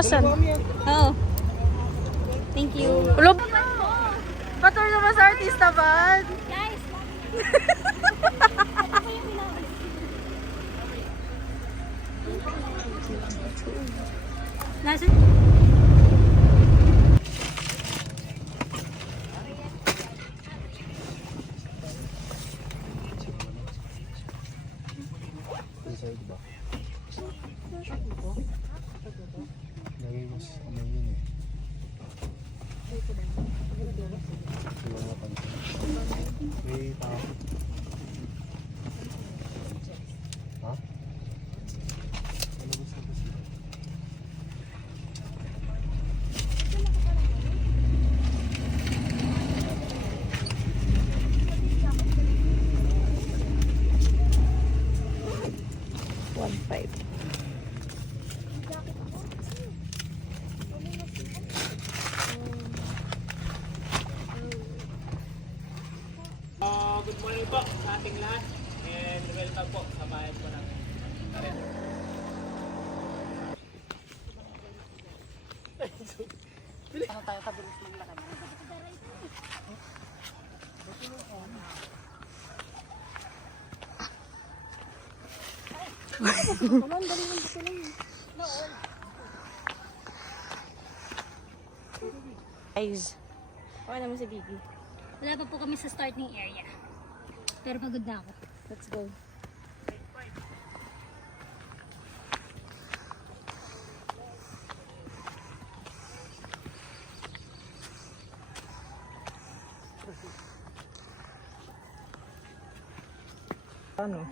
Asan? Oo. Thank you. Ulo. Patur naman sa artista ba? Guys! Nasa... Inside ba? Lagay mas ano yun eh. May tao. Ha? Palabas na ba sila? Good morning po sa ating lahat and welcome po sa bahay po namin. Ano tayo kabilis maglakad? Guys, okay naman si Gigi. Wala pa po kami sa starting area. Pero pagod na ako. Let's go. Ano?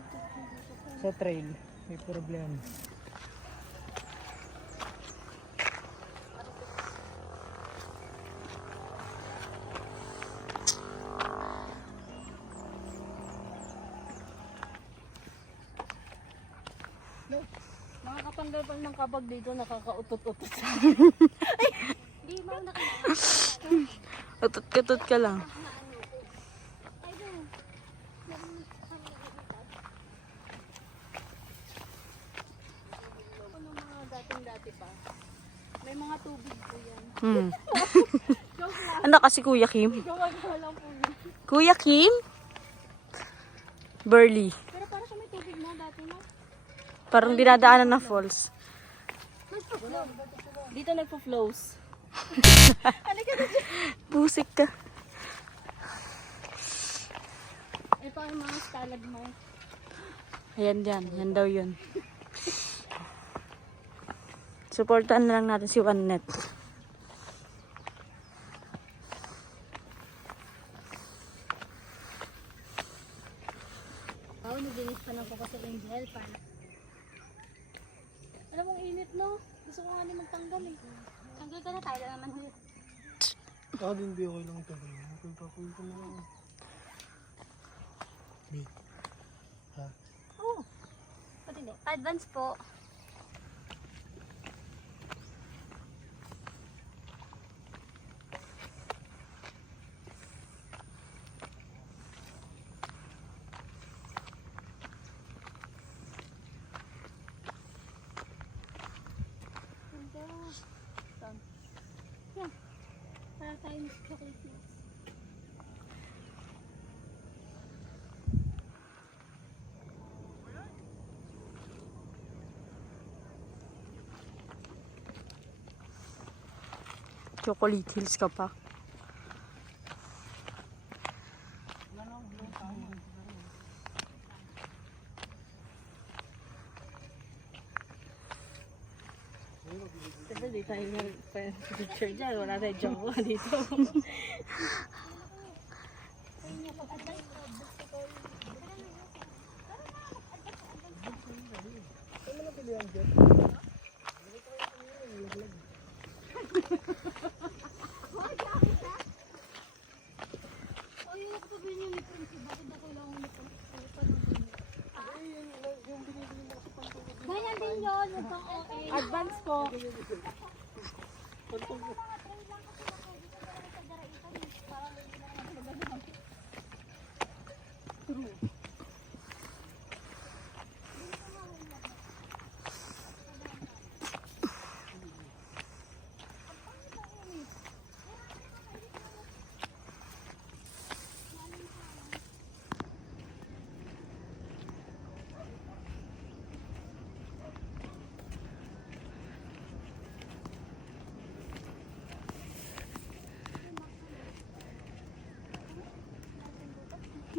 Sa trail, may problema. Nakakatanggal pa ng kapag dito, nakakautot-utot. Hindi mo nakita. Utot-utot ka lang. Ano mga dating-dati pa? May mga tubig po yan. Ano kasi Kuya Kim? Gawa lang po yun. Kuya Kim? Burley. Pero para sa may tubig na dati na. Parang dinadaanan ng falls. Dito nagpo-flows. Busik ka. Ito ay mga stalagmite. Ayan dyan. Yan daw yun. Supportan na lang natin si Juanet. Naginis pa ng ko sa Angel pan. Alam mong init no? Gusto ko nga din magtanggal eh. Tanggal ka na tayo lang naman ulit. Ako din di okay lang ito. Pagpapuin ko na lang. Wait. Ha? Oo. Pati hindi. Advance po. Para tayo chocolate mix. Chocolate Hills ka pa. Hindi tayo nag-picture dyan. Wala tayo joke dito. Ganyan din yun. Itong OA. Advance po.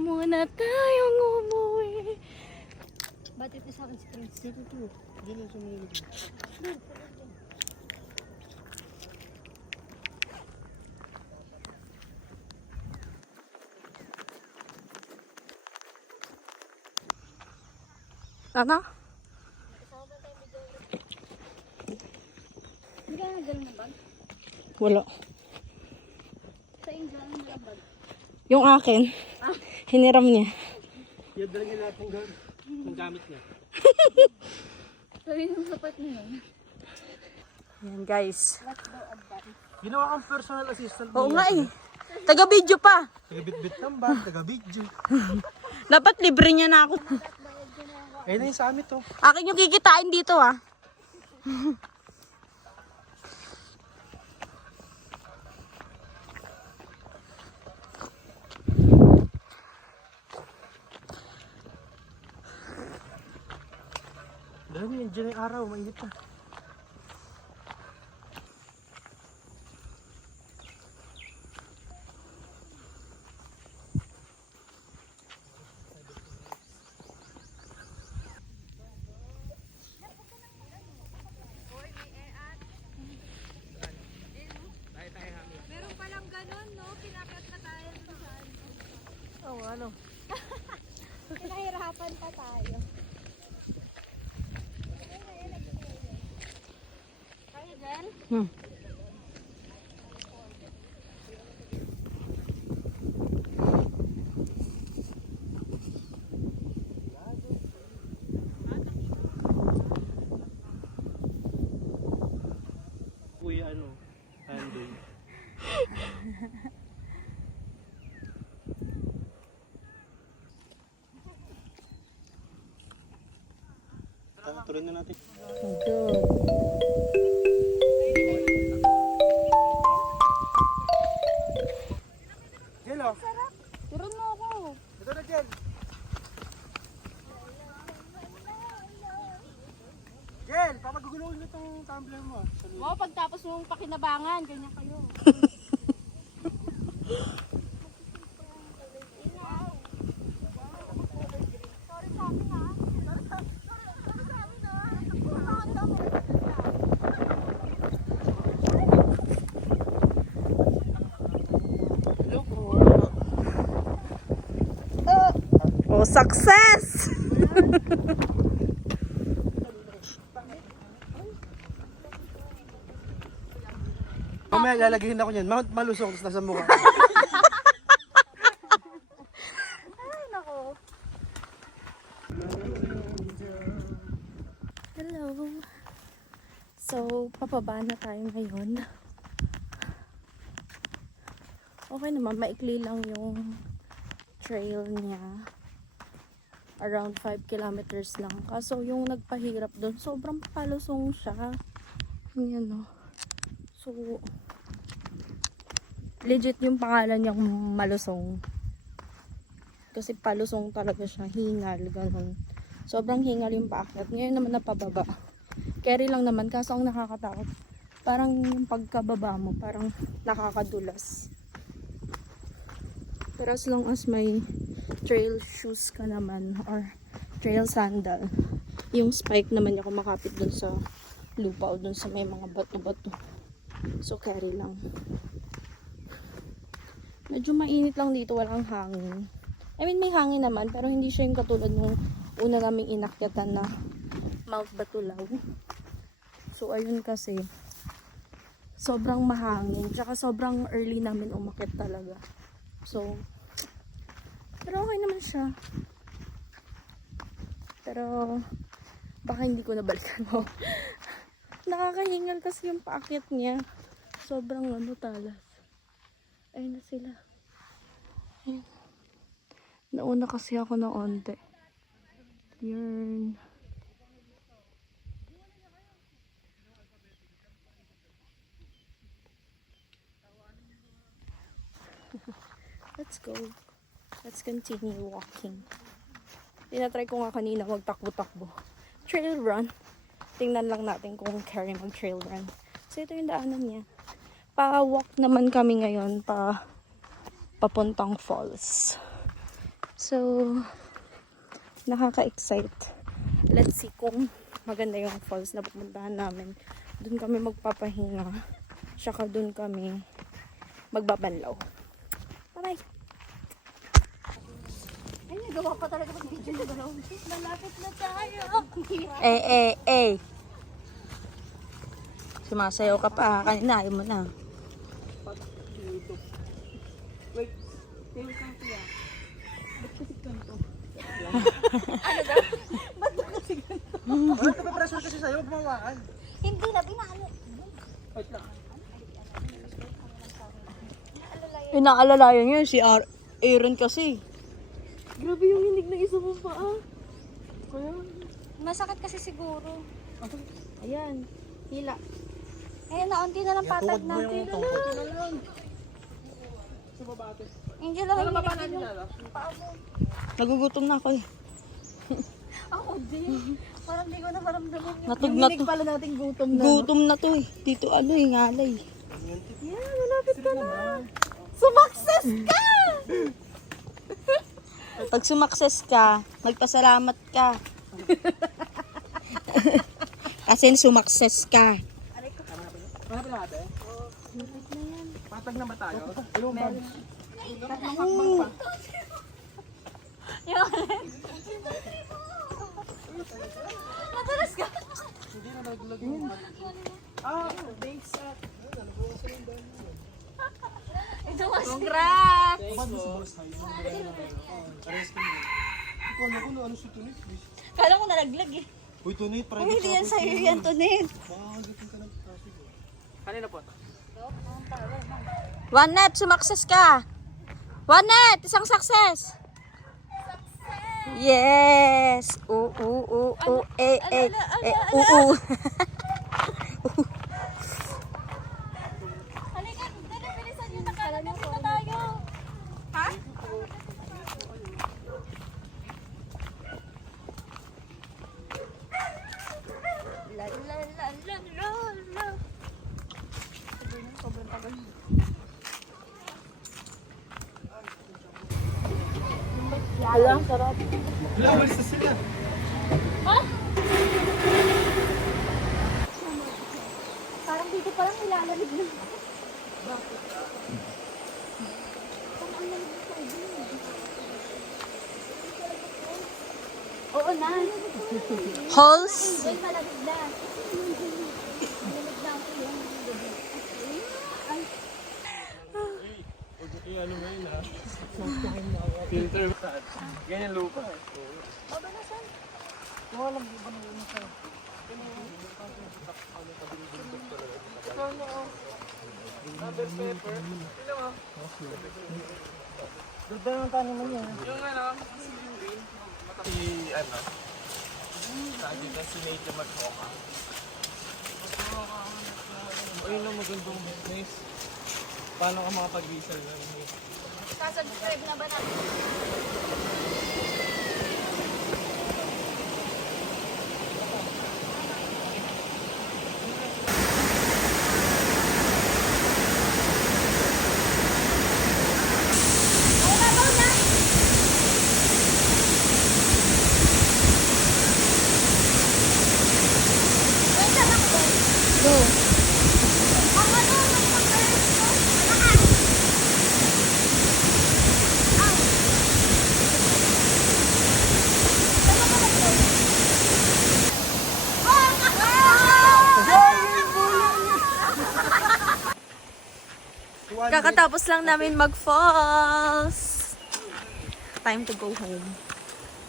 muna tayong umuwi. Ba't ito sa akin si Prince? Dito to. Diyan lang sa mga Ano? Hindi ka na gano'n na bag? Wala. Sa Angel, ano na bag? Yung akin, hiniram niya. Yan dala niya lahat ng gamit niya. Sabi yung sapat na yun. Yan guys. Let's go advance. Ginawa kang personal assistant. Oo nga eh. Taga-video pa. Taga-bit-bit ng bag, taga-video. Dapat libre niya na ako. Ayun na yung sa amin to. Akin yung kikitain dito ah. Dami yan, dyan yung araw, mainit na. Meron palang ganun, no? Pinakat na tayo dun saan. Oo, ano? Pinahirapan pa tayo. Kaya dyan? Kuya, ano, Andoy. Tuloy na natin. Good. Jel, oh. Turon mo ako. Ito na, Jel. Jel, papaguguluhin mo itong tumbler mo. Wow, pagtapos mong pakinabangan, ganyan kayo. Oh, success! Mamaya lalagyan ako niyan. Malusok, tapos nasa mukha. Hello. So, papaba na tayo ngayon. Okay naman, maikli lang yung trail niya. Around 5 kilometers lang. Kaso yung nagpahirap doon, sobrang palusong siya. Yan o. So, legit yung pangalan niyang malusong. Kasi palusong talaga siya, hingal, ganun. Sobrang hingal yung paakyat. Ngayon naman napababa. Carry lang naman, kaso ang nakakatakot. Parang yung pagkababa mo, parang nakakadulas. Pero as long as may trail shoes ka naman, or trail sandal, yung spike naman niya kumakapit dun sa lupa o dun sa may mga bato-bato. So, carry lang. Medyo mainit lang dito, walang hangin. I mean, may hangin naman, pero hindi siya yung katulad nung una naming inakyatan na Mount Batulaw. So, ayun kasi, sobrang mahangin. Tsaka sobrang early namin umakyat talaga. So, pero okay naman siya. Pero, baka hindi ko nabalikan mo. Nakakahingal kasi yung paakyat niya. Sobrang talas. Ayun na sila. Ayun. Nauna kasi ako na onte. Yun. Let's go. Let's continue walking. Tinatry ko nga kanina magtakbo-takbo. Trail run. Tingnan lang natin kung carry mag-trail run. So ito yung daanan niya. Pa-walk naman kami ngayon papuntang falls. So, nakaka-excite. Let's see kung maganda yung falls na pupuntahan namin. Doon kami magpapahinga. Tsaka doon kami magbabanlaw. Bye-bye! Ay, nagawa pa talaga pag video na gano'n. Malapit na tayo. Sumasayaw ka pa. Kanina, ayaw mo na. Wait, tayo kang tiya. Wala ka pa pressure kasi sa'yo, bumamaan. Hindi na, binalo. Wait lang. Inaalalayan yun si Aaron kasi. Grabe yung hinig ng isa mo pa ah. Kaya, Masakit kasi siguro. Ayan. Hila. Ayun na, unti na lang patag na. Sa baba ate. Angel lang ang Baba hinig natin mo. na. Paa mo. Nagugutom na ako eh. Ako din. Parang di ko na maramdaman yung Natug na to. pala nating gutom Gutom na to eh. Dito ano eh, ngalay. Yeah, malapit ka na. Sumakses ka! Pag sumakses ka, magpasalamat ka. Kasi sumakses ka. Malapit na ate? Patag na ba tayo? Madalas ka. Thanks at. Ito mas. Congrats! Ikaw na ko na ano si Tunit. Kala ko nalaglag eh. Uy, Tunit, Kung hindi yan sa'yo yan, Tonet. Makakagating ka ng traffic. Kanina po. One net, sumakses ka. One net, isang success. Yes. Halika, dali, bilisan yung nakalapit na tayo. Ha? La la la la la la. Alam, sarap. Wala, walis na sila. Parang dito pa lang nilalamig na. Oo na. Halls. Doon malamig na. Malamig na ako yun. Filter. Ganyan lupa eh. Ganda ng tanin mo niya. Yung ano, si ano, sabi na si Nate Maghoka. Ayun ang magandang business. Paano ka makapag-resell ng Subscribe na ba natin? Kakatapos lang namin mag-falls. Time to go home.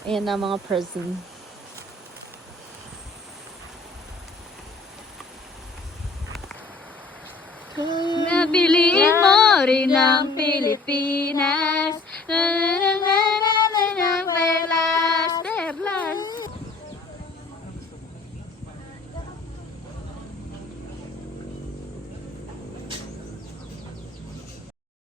Ayan na mga person. Nabiliin mo rin ang Pilipinas.